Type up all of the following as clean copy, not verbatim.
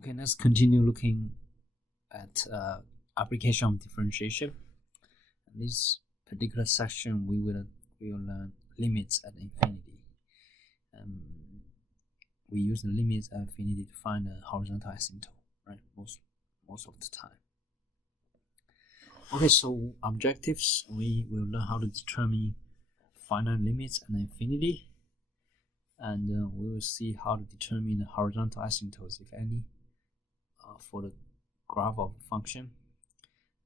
Okay, let's continue looking at application of differentiation. In this particular section, we will learn limits at infinity. We use the limits at infinity to find the horizontal asymptote, right? Most of the time. Okay, so objectives, we will learn how to determine finite limits at infinity, and we will see how to determine the horizontal asymptotes, if any, for the graph of the function,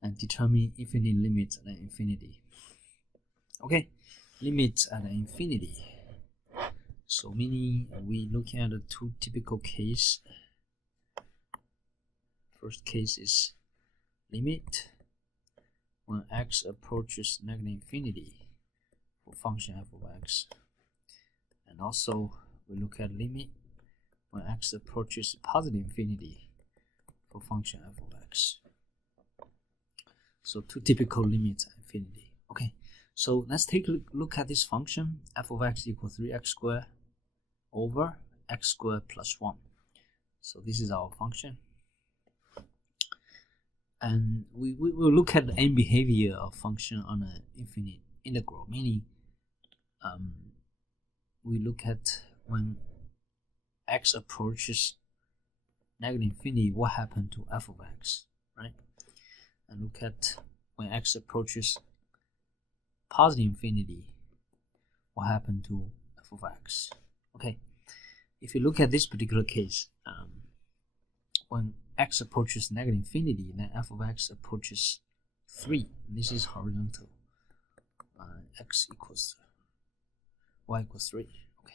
and determine infinite limits at infinity. Okay, limits at infinity. So meaning we looking at the two typical case. First case is limit when x approaches negative infinity for function f of x, and also we look at limit when x approaches positive infinity for function f of x. So two typical limits at infinity. Okay, so let's take a look at this function f of x equals 3x squared over x squared plus 1. So this is our function, and we will look at the end behavior of function on an infinite integral, meaning we look at when x approaches negative infinity, what happened to f of x, right? And look at when x approaches positive infinity, what happened to f of x. Okay, if you look at this particular case, when x approaches negative infinity, then f of x approaches 3. This is horizontal. X equals y equals 3. Okay.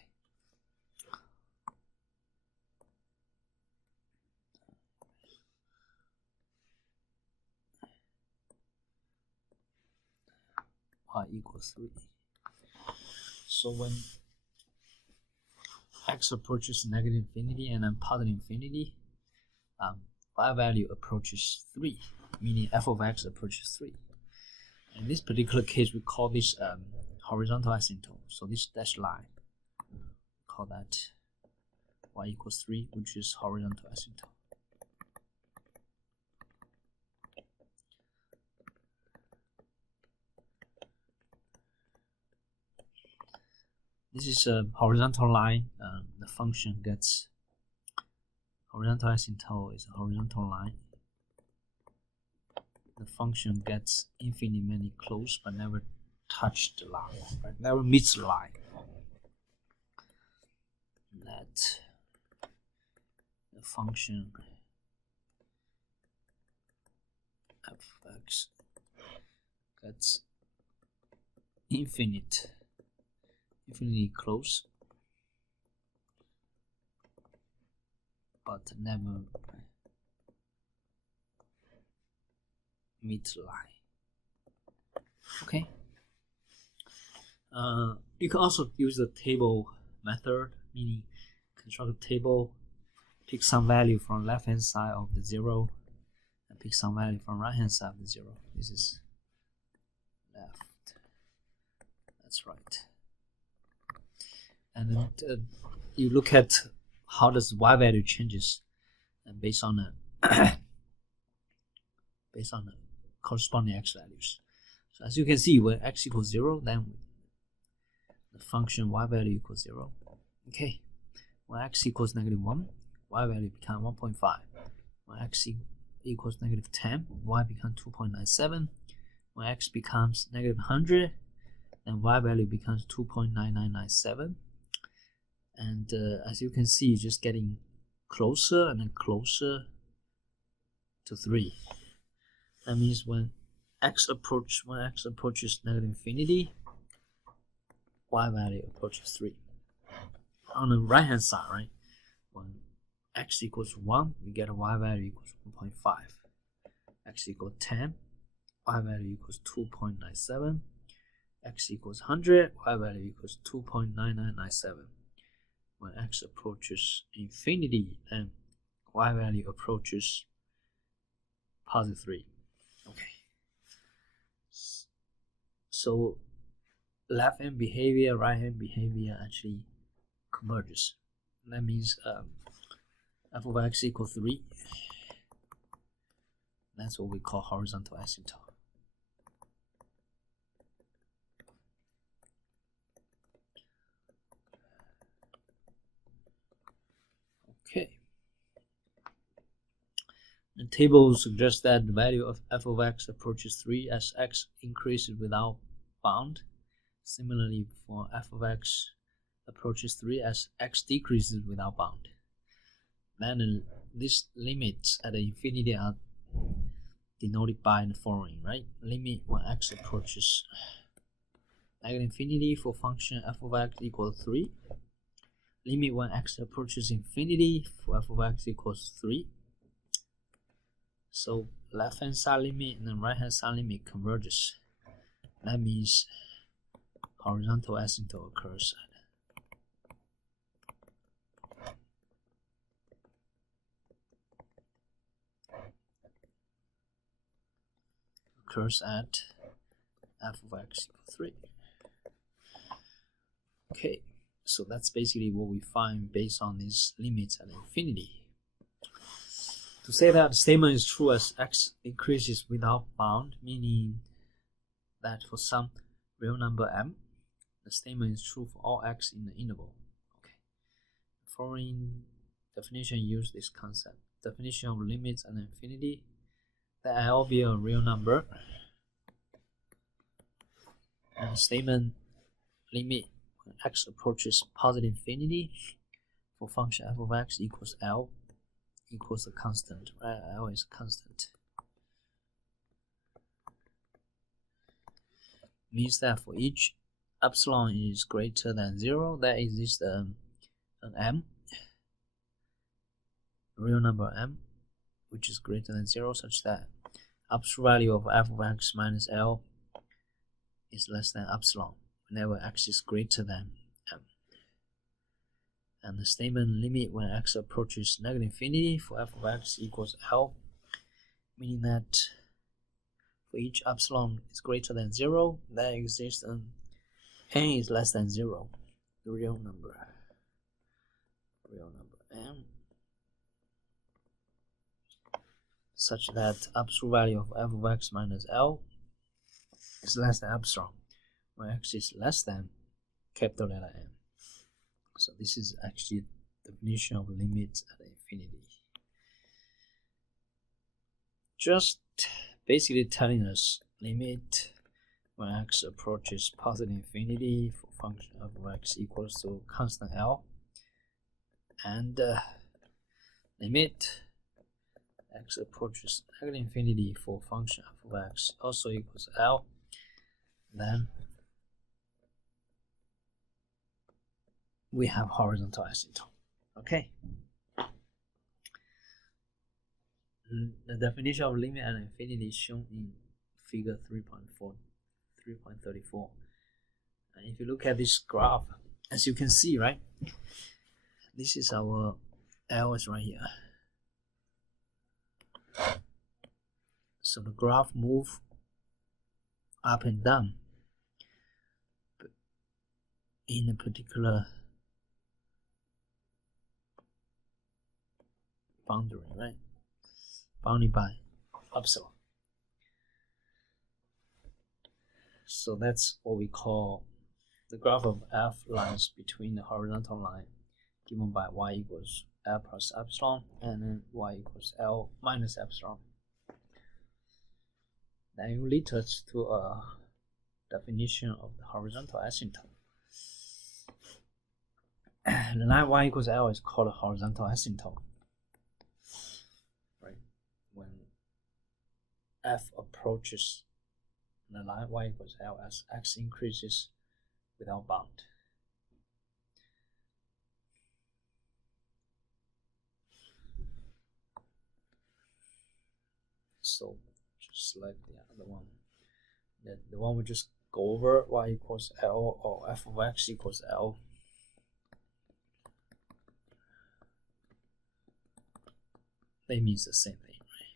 Y equals 3. So when x approaches negative infinity and then positive infinity, y value approaches 3, meaning f of x approaches 3. In this particular case, we call this horizontal asymptote. So this dashed line, we call that y equals 3, which is horizontal asymptote. This is a horizontal line. The function gets horizontal asymptote is a horizontal line. The function gets infinitely close but never touch the line, right? Never meets the line. That the function f of x gets infinitely close but never meet the line. Okay. You can also use the table method, meaning construct a table, pick some value from left hand side of the 0, and pick some value from right hand side of the 0. This is left, that's right. And then you look at how does y value changes, and based on the corresponding x values. So as you can see, when x equals 0, then the function y value equals 0. Okay, when x equals negative 1, y value becomes 1.5. When x equals negative 10, y becomes 2.97. When x becomes negative 100, then y value becomes 2.9997. And as you can see, just getting closer and then closer to 3. That means when x approaches negative infinity, y value approaches 3. On the right hand side, right, when x equals 1, we get a y value equals 1.5. X equals 10, y value equals 2.97. X equals 100, y value equals 2.9997. When x approaches infinity, then y value approaches positive 3. Okay. So left hand behavior, right hand behavior actually converges. That means f of x equals 3. That's what we call horizontal asymptote. Okay. The table suggests that the value of f of x approaches 3 as x increases without bound. Similarly, for f of x approaches 3 as x decreases without bound. Then these limits at infinity are denoted by the following, right? Limit when x approaches negative infinity for function f of x equals 3. Limit when x approaches infinity for f of x equals 3. So left hand side limit and the right hand side limit converges. That means horizontal asymptote occurs at f of x equals 3. Okay, so that's basically what we find based on these limits at infinity. To say that the statement is true as x increases without bound, meaning that for some real number m, the statement is true for all x in the interval. Okay. The following definition use this concept. Definition of limits at infinity. That L be a real number. And the statement limit when x approaches positive infinity for function f of x equals L equals a constant, right? L is a constant. Means that for each epsilon is greater than 0, there exists an m, a real number m, which is greater than 0, such that absolute value of f of x minus L is less than epsilon whenever x is greater than m. And the statement limit when x approaches negative infinity for f of x equals L, meaning that for each epsilon is greater than 0, there exists an n is less than 0, the real number m, such that absolute value of f of x minus L is less than epsilon when x is less than capital letter M. So this is actually the definition of limits at infinity. Just basically telling us limit when x approaches positive infinity for function f of x equals to constant L, and limit x approaches negative infinity for function f of x also equals L, then we have horizontal asymptote. Okay. The definition of limit at infinity is shown in figure 3.34. And if you look at this graph, as you can see, right, this is our L is right here. So the graph move up and down in a particular boundary, right? Bounded by epsilon. So that's what we call the graph of f lies between the horizontal line given by y equals L plus epsilon and then y equals L minus epsilon. Then it will lead us to a definition of the horizontal asymptote. The line y equals L is called a horizontal asymptote. Right? When f approaches the line y equals L as x increases without bound. So just like the other one, the one we just go over, y equals L or f of x equals L. They means the same thing, right?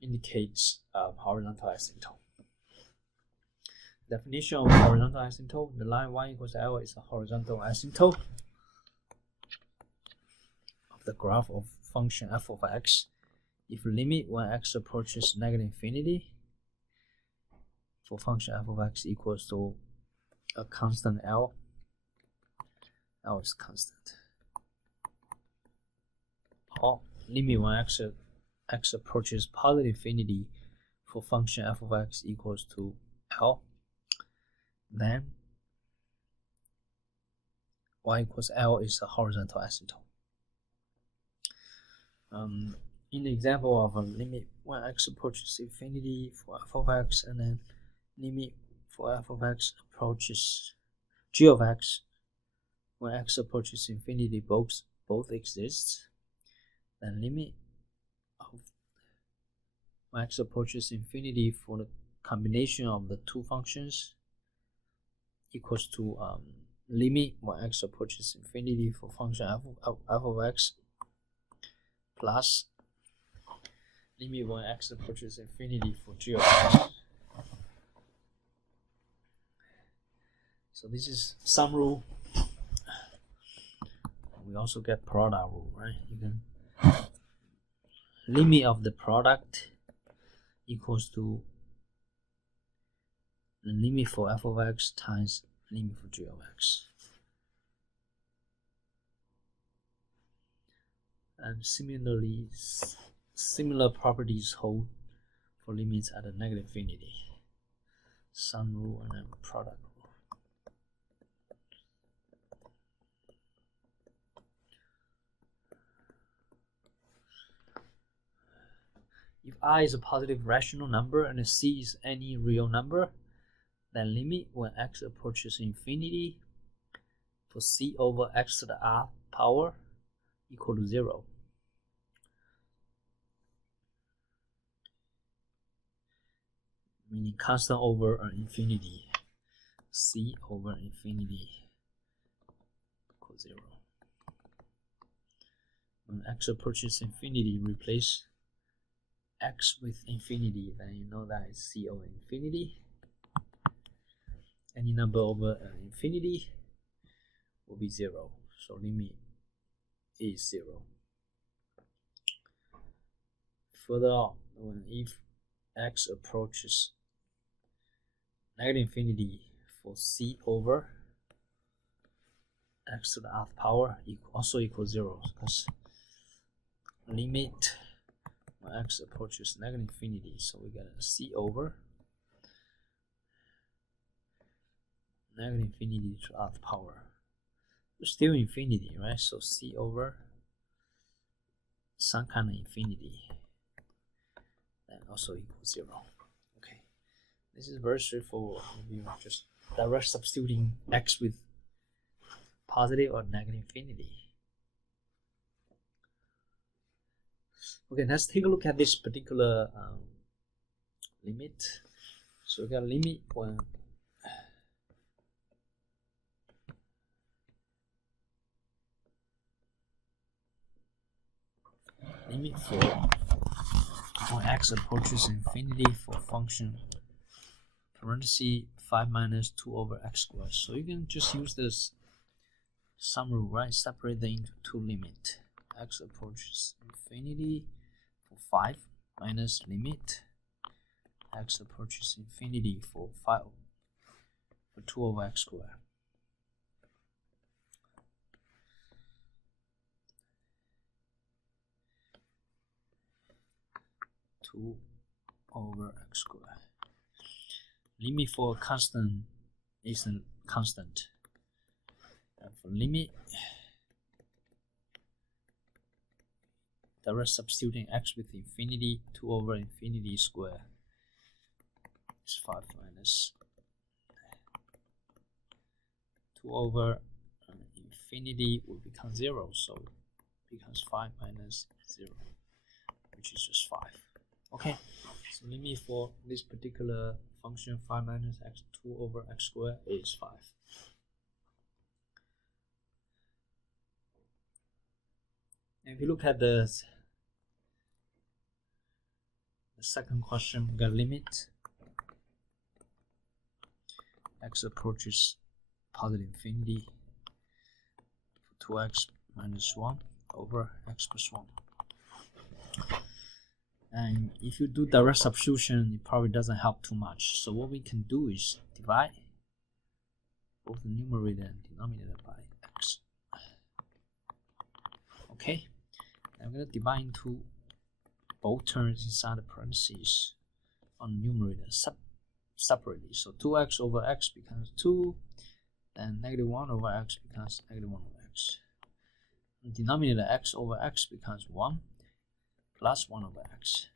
Indicates horizontal asymptote. Definition of horizontal asymptote: the line y equals L is a horizontal asymptote of the graph of function f of x, if limit when x approaches negative infinity for function f of x equals to a constant L is constant, or limit when x approaches positive infinity for function f of x equals to L, then y equals L is a horizontal asymptote. In the example of a limit when x approaches infinity for f of x, and then limit for f of x approaches g of x when x approaches infinity both exist, then limit of when x approaches infinity for the combination of the two functions equals to limit when x approaches infinity for function f of x plus limit when x approaches infinity for g of x. So this is sum rule. We also get product rule, right? You can limit of the product equals to the limit for f of x times limit for g of x. And similarly, similar properties hold for limits at a negative infinity. Sum rule and then product rule. If I is a positive rational number and c is any real number, then limit when x approaches infinity for c over x to the r power equal to 0. Meaning constant over infinity, c over infinity equals 0. When x approaches infinity, replace x with infinity, then you know that is c over infinity. Any number over infinity will be 0, so limit is 0. Further on, if x approaches negative infinity for c over x to the r power also equals 0, because limit when x approaches negative infinity, so we get a c over negative infinity to r power. It's still infinity, right? So c over some kind of infinity, and also equals 0. Okay, this is very straightforward. You just direct substituting x with positive or negative infinity. Okay, let's take a look at this particular limit. So we got a limit when limit for when x approaches infinity for function parenthesis 5 minus 2 over x squared. So you can just use this sum rule, right? Separate them into two limits. X approaches infinity for 5 minus limit x approaches infinity for 2 over x squared. 2 over x squared. Limit for constant isn't constant. And for limit, direct substituting x with infinity, 2 over infinity square is 5 minus 2 over infinity will become 0, so it becomes 5 minus 0, which is just 5. Okay, so limit for this particular function 5 minus x 2 over x squared is 5. And if you look at the second question, we got limit x approaches positive infinity for 2x minus 1 over x plus 1. And if you do direct substitution, it probably doesn't help too much. So what we can do is divide both the numerator and denominator by x. Okay, I'm going to divide into both terms inside the parentheses on the numerator separately. So 2x over x becomes 2, and negative 1 over x becomes negative 1 over x. The denominator x over x becomes 1 plus 1 over x.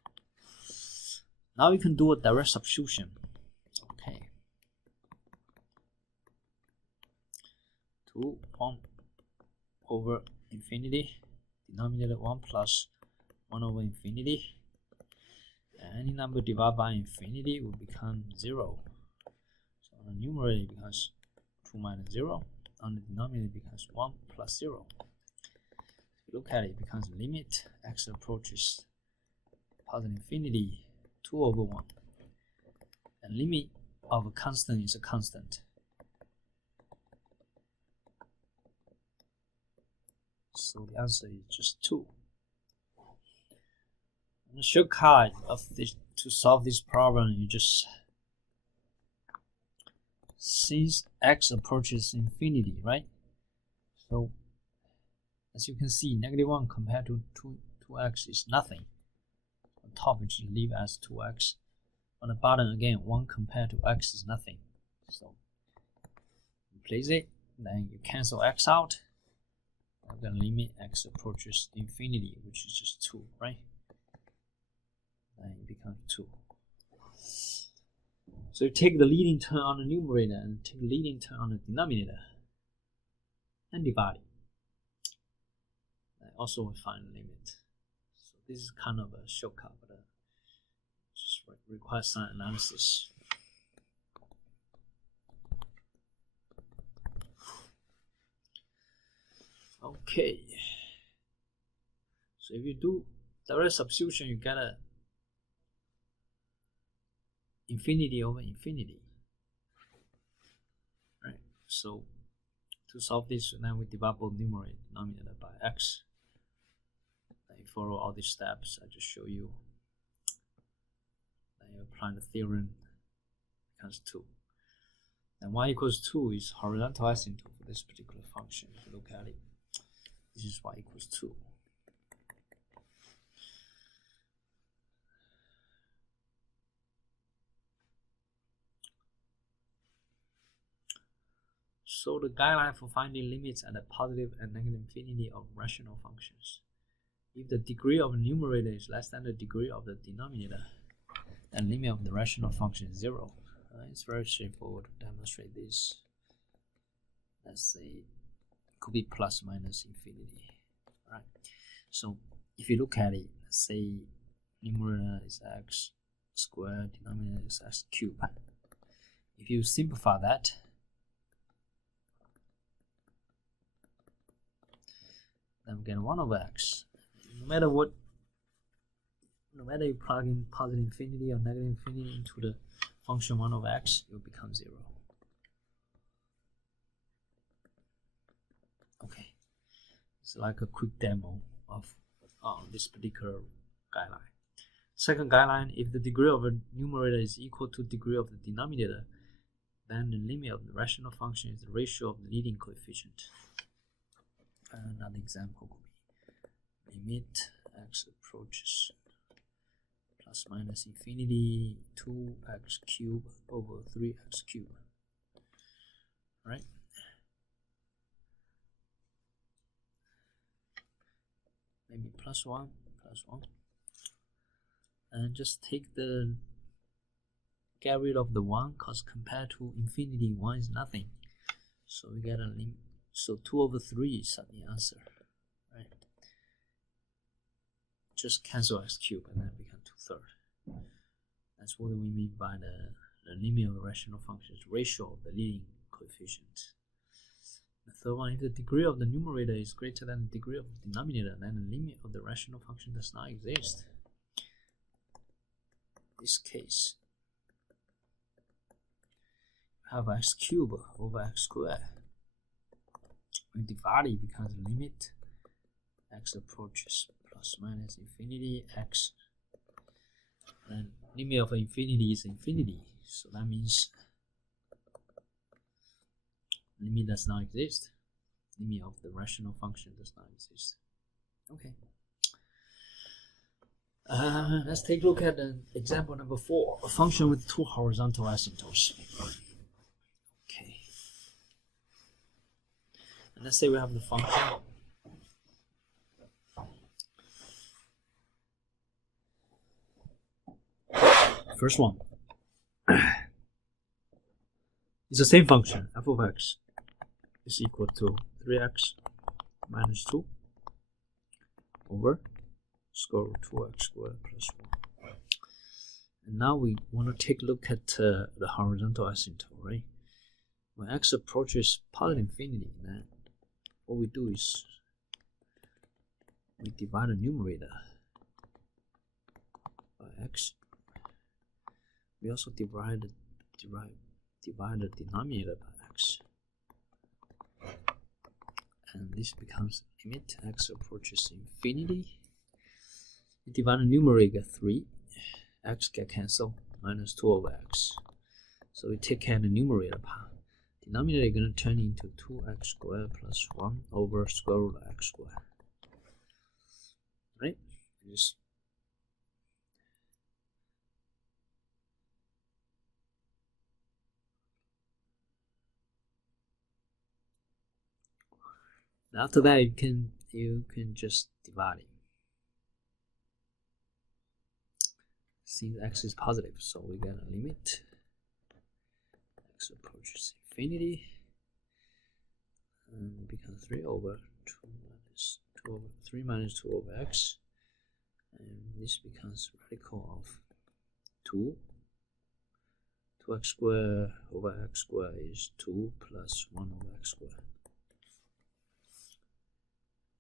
Now we can do a direct substitution. Okay. 2, 1 over infinity, denominator 1 plus 1 over infinity. And any number divided by infinity will become 0. So on the numerator it becomes 2 minus 0. On the denominator it becomes 1 plus 0. If you look at it, it becomes limit x approaches positive infinity 2 over 1. And limit of a constant is a constant. So the answer is just 2. And the shortcut of this to solve this problem, you just, since x approaches infinity, right? So as you can see, negative 1 compared to 2x is nothing. On top, you just leave as 2x. On the bottom, again, 1 compared to x is nothing. So replace it, then you cancel x out. I'm going to limit x approaches infinity, which is just 2, right? And it becomes 2. So you take the leading term on the numerator and take the leading term on the denominator and divide it. And also we find the limit. So this is kind of a shortcut, but just requires some analysis. Okay. So if you do direct substitution, you get a infinity over infinity, right? So to solve this, then we divide both numerator and denominator by x. Then you follow all these steps I just show you. Then you apply the theorem, becomes 2. And y equals 2 is horizontal asymptote for this particular function. If you look at it, this is y equals 2. So the guideline for finding limits at the positive and negative infinity of rational functions. If the degree of the numerator is less than the degree of the denominator, then limit of the rational function is 0. It's very straightforward to demonstrate this. Let's say it could be plus minus infinity. Alright. So if you look at it, let's say numerator is x squared, denominator is x cubed. If you simplify that, then we get 1 over x. No matter you plug in positive infinity or negative infinity into the function 1 over x, it will become 0. Okay, it's like a quick demo of this particular guideline. Second guideline, if the degree of a numerator is equal to the degree of the denominator, then the limit of the rational function is the ratio of the leading coefficient. Another example could be limit x approaches plus minus infinity 2x cubed over 3x cubed. Right? Maybe plus 1, and just take get rid of the 1, because compared to infinity, 1 is nothing. So we get a limit. So 2 over 3 is the answer, right? Just cancel x cubed and then become 2/3. That's what we mean by the limit of a rational function's ratio of the leading coefficient. The third one, if the degree of the numerator is greater than the degree of the denominator, then the limit of the rational function does not exist. In this case, we have x cubed over x squared. When divided, it becomes limit x approaches plus minus infinity x, and limit of infinity is infinity, so that means limit does not exist. Limit of the rational function does not exist. Okay. Let's take a look at example number 4, a function with two horizontal asymptotes. Okay. And let's say we have the function first one. It's the same function, f of x is equal to 3x minus 2 over square root 2x squared plus 1. And now we want to take a look at the horizontal asymptote, right? When x approaches positive infinity, then what we do is we divide the numerator by x. We also divide the denominator by x. And this becomes limit x approaches infinity. You divide the numerator 3, x get cancelled, minus 2 over x. So we take care of the numerator part. Denominator is going to turn into 2x squared plus 1 over square root of x squared. Right? Just after that you can just divide it. Since x is positive, so we get a limit x approaches infinity, and it becomes 3 over 2 minus 2 over 3 minus 2 over x, and this becomes radical of 2x squared over x squared is 2 plus 1 over x squared.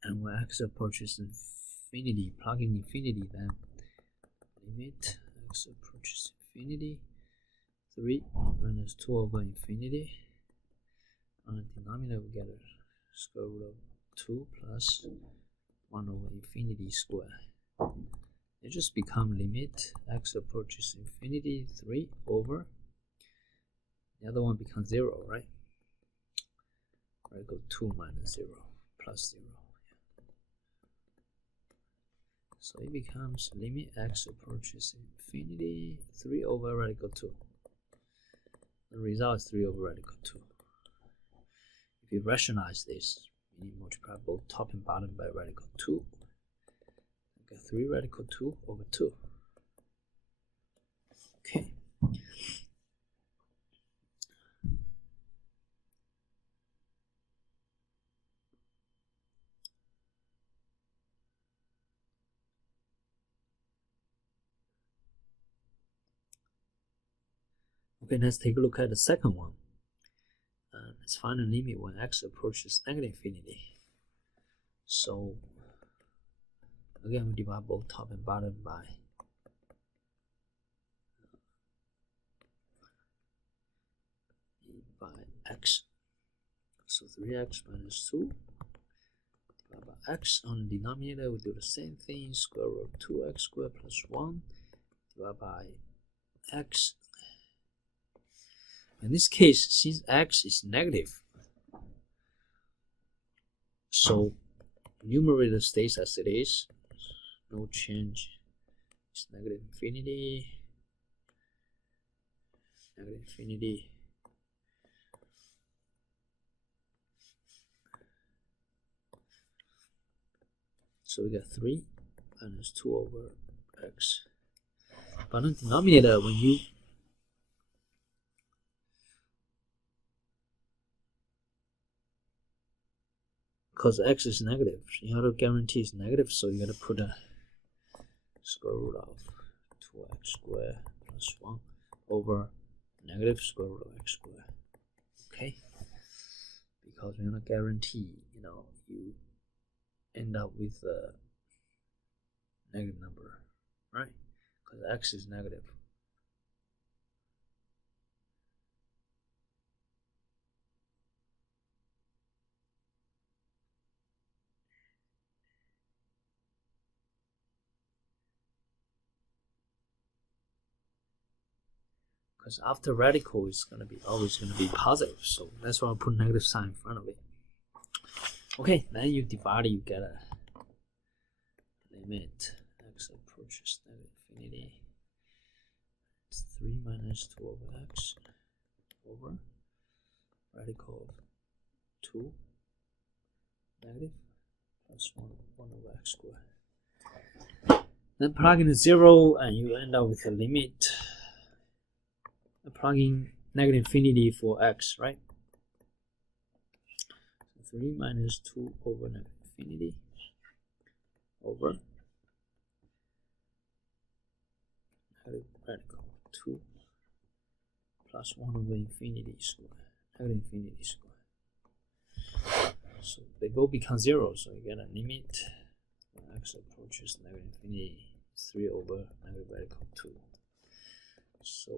And when x approaches infinity, plug in infinity, then limit x approaches infinity, 3 minus 2 over infinity. On the denominator we get a square root of 2 plus 1 over infinity squared. It just become limit x approaches infinity, 3 over, the other one becomes 0, right? Radical 2 minus 0 plus 0. So it becomes limit x approaches infinity, 3 over radical 2. The result is 3 over radical 2. If you rationalize this, you need to multiply both top and bottom by radical 2. You get 3 radical 2 over 2. Okay. Okay, let's take a look at the second one. Let's find a limit when x approaches negative infinity. So again, we divide both top and bottom by x. So 3x minus 2 divided by x. On the denominator, we do the same thing. Square root of 2x squared plus 1 divided by x. In this case, since x is negative, so numerator stays as it is, no change. It's negative infinity, negative infinity. So we got 3 minus 2 over x. But on the denominator, when you because x is negative, in order to guarantee it's negative, so you gotta put a square root of 2x squared plus 1 over negative square root of x squared. Okay? Because we're gonna guarantee, you end up with a negative number, right? Because x is negative. because after radical it's gonna be always gonna be positive, so that's why I put negative sign in front of it. Okay, then you divide it, you get a limit x approaches infinity. It's 3 minus 2 over x over radical of 2 negative plus 1 over x squared. Then plug in 0 and you end up with a limit. Plug in negative infinity for x, right? 3 minus 2 over negative infinity over radical 2 plus 1 over infinity square, negative infinity square. So they both become 0, so you get a limit when x approaches negative infinity 3 over negative radical 2. So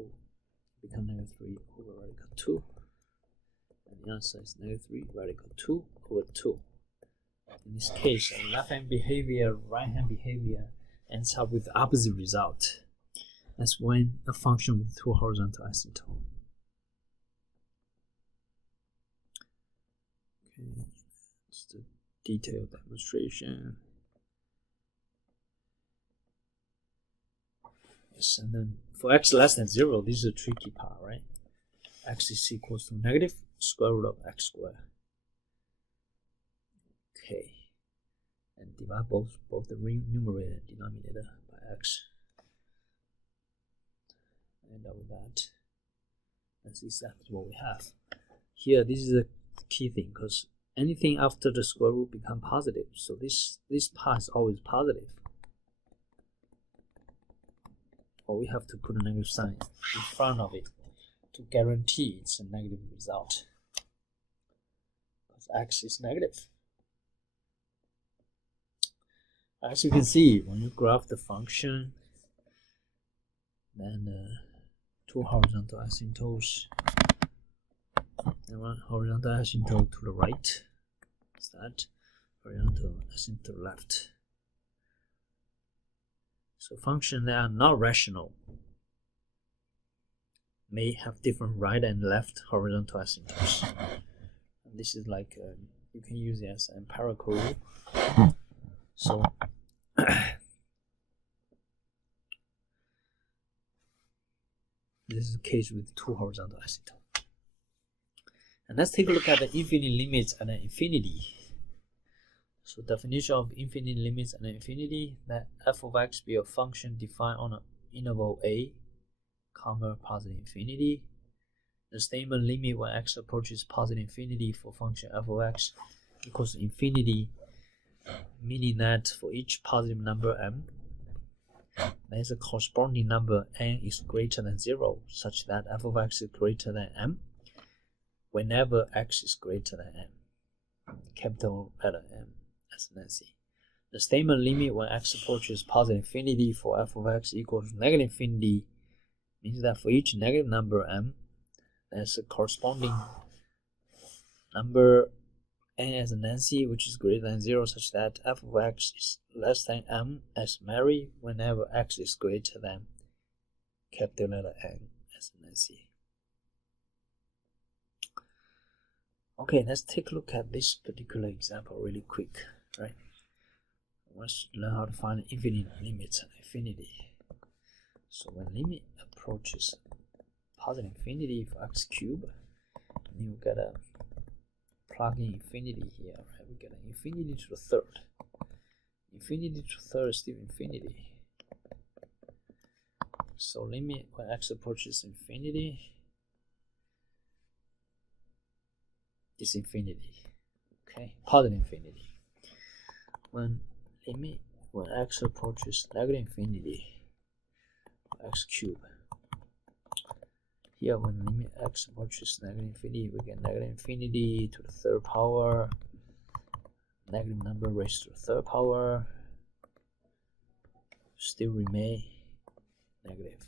become negative 3 over radical 2. And the answer is negative 3 radical 2 over 2. In this case, left hand behavior, right hand behavior ends up with the opposite result. That's when a function with 2 horizontal asymptotes. Okay, it's the detailed demonstration. Yes, and then for x less than 0, this is a tricky part, right? X is equals to negative square root of x squared. Okay, and divide both the numerator and denominator by x. End up with that. That's exactly what we have. Here, this is a key thing because anything after the square root become positive. So this part is always positive. Or we have to put a negative sign in front of it to guarantee it's a negative result. Because x is negative. As you can see, when you graph the function, then 2 horizontal asymptotes, and 1 horizontal asymptote to the right. What's that? Horizontal asymptote to the left. So functions that are not rational may have different right and left horizontal asymptotes. And this is like you can use it as an empirical rule. So this is the case with 2 horizontal asymptotes. And let's take a look at the infinite limits and an infinity. So definition of infinite limits and infinity, that f of x be a function defined on an interval a, comma positive infinity. The statement limit when x approaches positive infinity for function f of x equals to infinity, meaning that for each positive number m, there is a corresponding number n is greater than 0, such that f of x is greater than m whenever x is greater than m, capital letter M, as Nancy. The statement limit when x approaches positive infinity for f of x equals negative infinity means that for each negative number m, there's a corresponding number n as Nancy which is greater than 0, such that f of x is less than m as Mary whenever x is greater than capital letter N as Nancy. Okay, let's take a look at this particular example really quick, right? Let's learn how to find infinite limits and infinity. So when limit approaches positive infinity for x cubed, you gotta plug in infinity here, right? We get an infinity to the third. Infinity to the third is still infinity. So limit when x approaches infinity is infinity. Okay, positive infinity. When x approaches negative infinity, x cubed. Here, when limit x approaches negative infinity, we get negative infinity to the third power, negative number raised to the third power, still remain negative.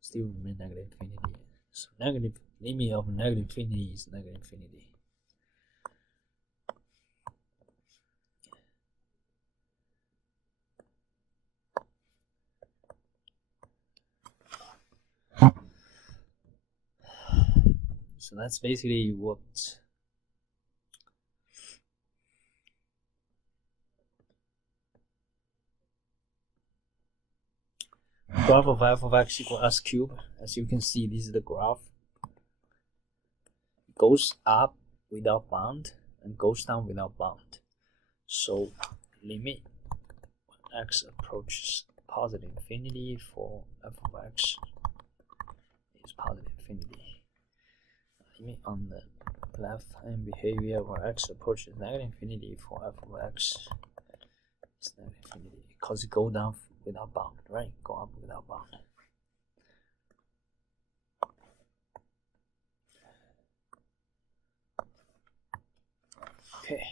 Still remain negative infinity. So negative limit of negative infinity is negative infinity. So that's basically what graph of f of x equals s cubed. As you can see, this is the graph. It goes up without bound and goes down without bound. So limit when x approaches positive infinity for f of x is positive infinity. Limit on the left hand behavior where x approaches negative infinity for f of x is negative infinity because it goes down without bound, right? Go up without bound. Okay.